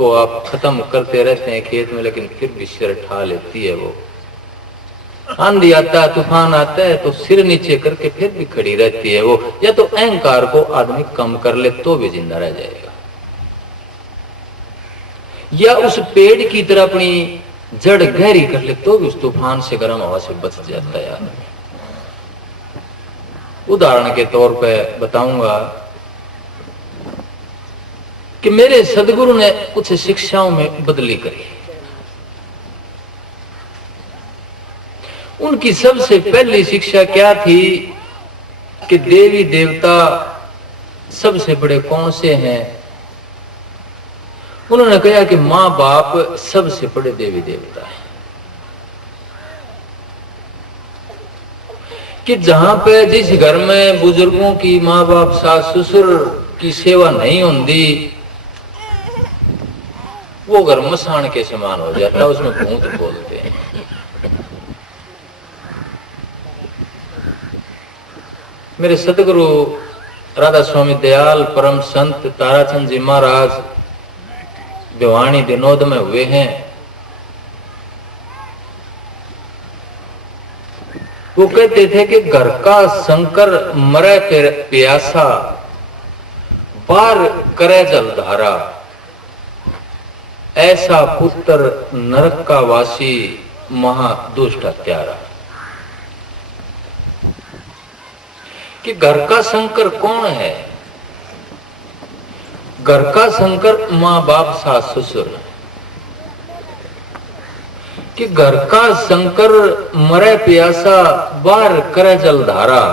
को आप खत्म करते रहते हैं खेत में, लेकिन फिर भी सिर ठा लेती है वो। आंधी आता है, तूफान आता है तो सिर नीचे करके फिर भी खड़ी रहती है वो। या तो अहंकार को आदमी कम कर ले तो भी जिंदा रह जाएगा, या उस पेड़ की तरह अपनी जड़ गहरी कर ले तो भी उस तूफान से, गर्म हवा से बच जाता है आदमी। उदाहरण के तौर पे बताऊंगा कि मेरे सदगुरु ने कुछ शिक्षाओं में बदली करी। उनकी सबसे पहली शिक्षा क्या थी कि देवी देवता सबसे बड़े कौन से हैं? उन्होंने कहा कि मां बाप सबसे बड़े देवी देवता हैं। कि जहां पे जिस घर में बुजुर्गों की, मां बाप, सास ससुर की सेवा नहीं होती, वो घर मसान के समान हो जाता है, उसमें भूत बोलते हैं। मेरे सतगुरु राधा स्वामी दयाल परम संत ताराचंद जी महाराज भिवानी दिनोद में हुए हैं। वो कहते थे कि घर का शंकर मरे प्यासा, बार करे जलधारा, ऐसा पुत्र नरक का वासी, महादुष्ट हत्यारा। कि घर का शंकर कौन है? घर का शंकर मां बाप, सास ससुर। कि घर का शंकर मरे प्यासा, बार करे जलधारा।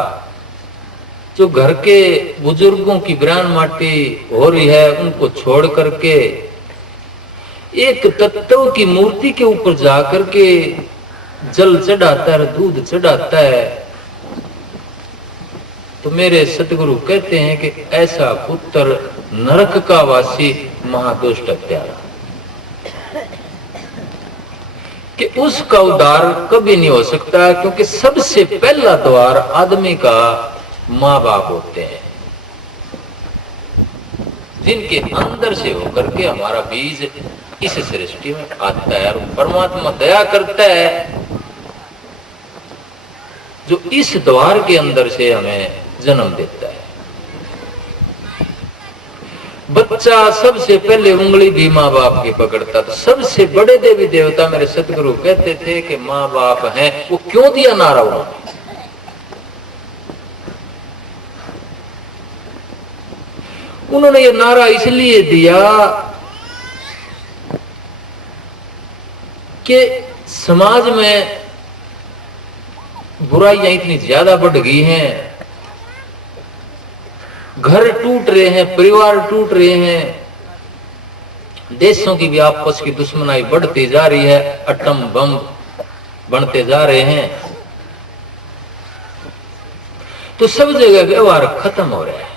जो घर के बुजुर्गों की ब्रान माटी हो रही है, उनको छोड़ करके एक तत्व की मूर्ति के ऊपर जाकर के जल चढ़ाता है, दूध चढ़ाता है। तो मेरे सतगुरु कहते हैं कि ऐसा पुत्र नरक का वासी, महादुष्ट हत्यारा। कि उसका उद्धार कभी नहीं हो सकता, क्योंकि सबसे पहला द्वार आदमी का मां बाप होते हैं, जिनके अंदर से होकर के हमारा बीज इस सृष्टि में आता है। और परमात्मा दया करता है जो इस द्वार के अंदर से हमें जन्म देता है। बच्चा सबसे पहले उंगली भी माँ बाप की पकड़ता। तो सबसे बड़े देवी देवता मेरे सतगुरु कहते थे कि माँ बाप हैं। वो क्यों दिया नारा उन्होंने? उन्होंने ये नारा इसलिए दिया कि समाज में बुराइयां इतनी ज्यादा बढ़ गई हैं, घर टूट रहे हैं, परिवार टूट रहे हैं, देशों की भी आपस की दुश्मनाई बढ़ती जा रही है, एटम बम बनते जा रहे हैं। तो सब जगह व्यवहार खत्म हो रहा है।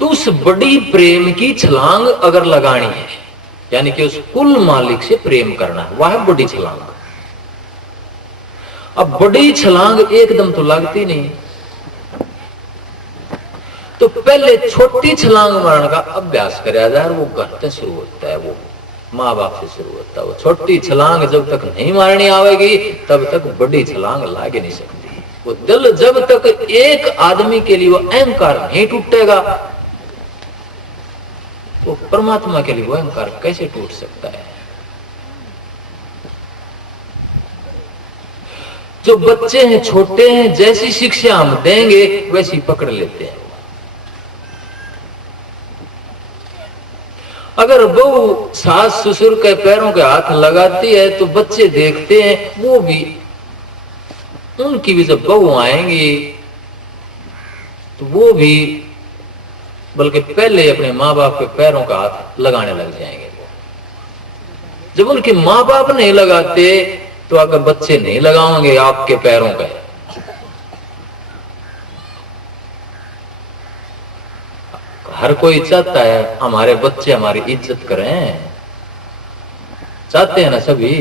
तो उस बड़ी प्रेम की छलांग अगर लगानी है, यानी कि उस कुल मालिक से प्रेम करना है, वह बड़ी छलांग। अब बड़ी छलांग एकदम तो लगती नहीं, तो पहले छोटी छलांग मारने का अभ्यास कराया जाए। वो घर से शुरू होता है, वो माँ बाप से शुरू होता है। वो छोटी छलांग जब तक नहीं मारनी आवेगी तब तक बड़ी छलांग लाग नहीं सकती। वो दिल जब तक एक आदमी के लिए वो अहंकार नहीं टूटेगा, तो परमात्मा के लिए वो अहंकार कैसे टूट सकता है? जो बच्चे हैं, छोटे हैं, जैसी शिक्षा हम देंगे वैसी पकड़ लेते हैं। अगर बहू सास ससुर के पैरों के हाथ लगाती है तो बच्चे देखते हैं, वो भी, उनकी भी जब बहू आएंगी तो वो भी बल्कि पहले अपने माँ बाप के पैरों का हाथ लगाने लग जाएंगे। जब उनके माँ बाप नहीं लगाते तो अगर बच्चे नहीं लगाओगे आपके पैरों का। हर कोई चाहता है हमारे बच्चे हमारी इज्जत करें, चाहते हैं ना सभी।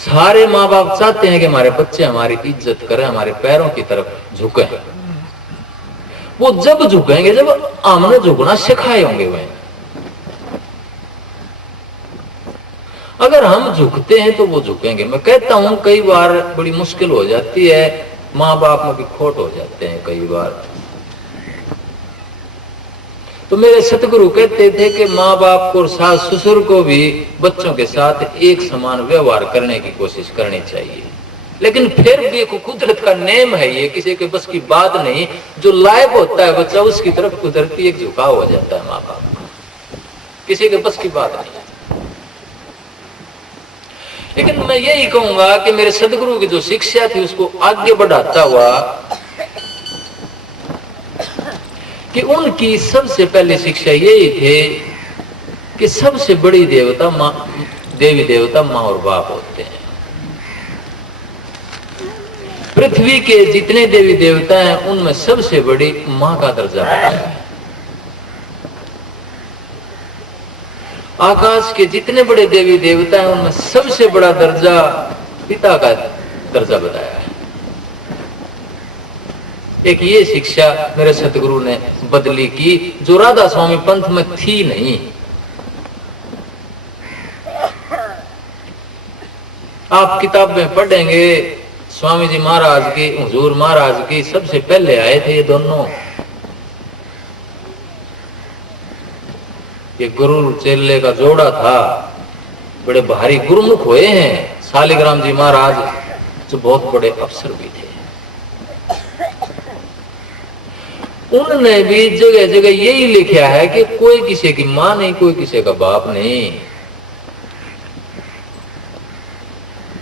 सारे माँ बाप चाहते हैं कि हमारे बच्चे हमारी इज्जत करें, हमारे पैरों की तरफ झुके। वो जब झुकेंगे जब हमने झुकना सिखाए होंगे वह। अगर हम झुकते हैं तो वो झुकेंगे। मैं कहता हूं कई बार बड़ी मुश्किल हो जाती है, माँ बाप में भी खोट हो जाते हैं कई बार। तो मेरे सतगुरु कहते थे कि माँ बाप को और सास ससुर को भी बच्चों के साथ एक समान व्यवहार करने की कोशिश करनी चाहिए। लेकिन फिर भी कुदरत का नेम है, ये किसी के बस की बात नहीं। जो लायक होता है बच्चा उसकी तरफ कुदरती एक झुकाव हो जाता है माँ बाप का, किसी के बस की बात नहीं। लेकिन मैं यही कहूंगा कि मेरे सदगुरु की जो शिक्षा थी उसको आगे बढ़ाता हुआ कि उनकी सबसे पहली शिक्षा यही थे कि सबसे बड़ी देवता माँ, देवी देवता माँ और बाप होते हैं। पृथ्वी के जितने देवी देवता हैं उनमें सबसे बड़ी माँ का दर्जा बताया है। आकाश के जितने बड़े देवी देवता हैं उनमें सबसे बड़ा दर्जा पिता का दर्जा बताया है। एक ये शिक्षा मेरे सतगुरु ने बदली की, जो राधा स्वामी पंथ में थी नहीं। आप किताब में पढ़ेंगे स्वामी जी महाराज की, हुजूर महाराज की सबसे पहले आए थे ये दोनों। ये गुरु चेले का जोड़ा था, बड़े भारी गुरुमुख हुए हैं। शालिग्राम जी महाराज जो बहुत बड़े अफसर भी थे, उन्होंने भी जगह जगह यही लिखा है कि कोई किसी की मां नहीं, कोई किसी का बाप नहीं,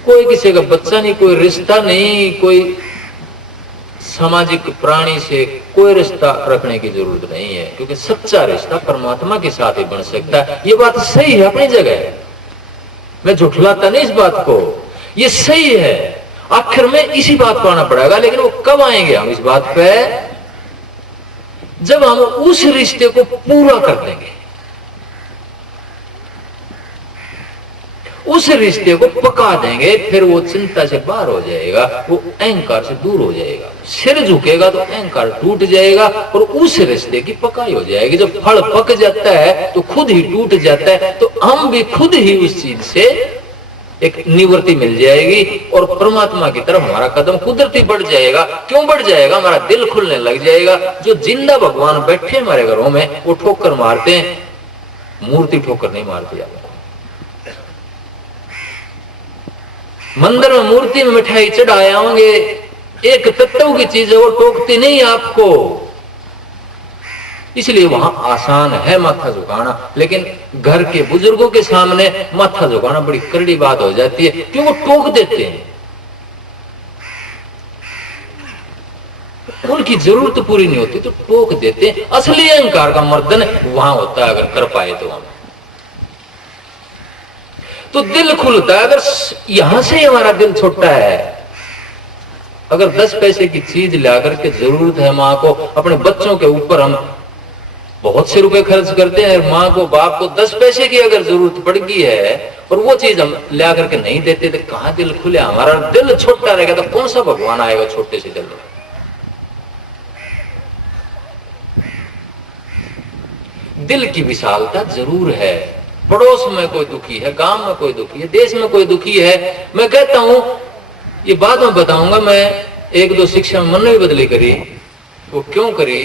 कोई किसी का बच्चा नहीं, कोई रिश्ता नहीं, कोई सामाजिक प्राणी से कोई रिश्ता रखने की जरूरत नहीं है, क्योंकि सच्चा रिश्ता परमात्मा के साथ ही बन सकता है। ये बात सही है अपनी जगह, मैं झुठलाता नहीं इस बात को, ये सही है। आखिर में इसी बात को आना पड़ेगा। लेकिन वो कब आएंगे हम इस बात पे? जब हम उस रिश्ते को पूरा कर देंगे, उस रिश्ते को पका देंगे, फिर वो चिंता से बाहर हो जाएगा, वो अहंकार से दूर हो जाएगा। सिर झुकेगा तो अहंकार टूट जाएगा और उस रिश्ते की पकाई हो जाएगी। जब फल पक जाता है तो खुद ही टूट जाता है, तो हम भी खुद ही उस चीज से एक निवृत्ति मिल जाएगी और परमात्मा की तरफ हमारा कदम कुदरती बढ़ जाएगा। क्यों बढ़ जाएगा? हमारा दिल खुलने लग जाएगा। जो जिंदा भगवान बैठे हमारे घरों में वो ठोकर मारते हैं, मूर्ति ठोकर नहीं मारती। मंदिर में मूर्ति में मिठाई चढ़ाए होंगे, एक तत्व की चीज है, वो टोकती नहीं आपको, इसलिए वहां आसान है माथा झुकाना। लेकिन घर के बुजुर्गों के सामने माथा झुकाना बड़ी करड़ी बात हो जाती है, क्यों? वो टोक देते हैं, उनकी जरूरत पूरी नहीं होती तो टोक देते हैं। असली अहंकार का मर्दन वहां होता है, अगर कर पाए तो हम, तो दिल खुलता है। अगर यहां से ही हमारा दिल छोटा है, अगर 10 पैसे की चीज लाकर के जरूरत है माँ को, अपने बच्चों के ऊपर हम बहुत से रुपए खर्च करते हैं, माँ को बाप को 10 पैसे की अगर जरूरत पड़ गई है और वो चीज हम ला करके नहीं देते तो कहां दिल खुले? हमारा दिल छोटा रहेगा तो कौन सा भगवान आएगा छोटे से दिल में? दिल की विशालता जरूर है। पड़ोस में कोई दुखी है, गांव में कोई दुखी है, देश में कोई दुखी है, मैं कहता हूं, ये बात मैं बताऊंगा। मैं 1-2 शिक्षा में मन भी बदली करी। वो क्यों करी?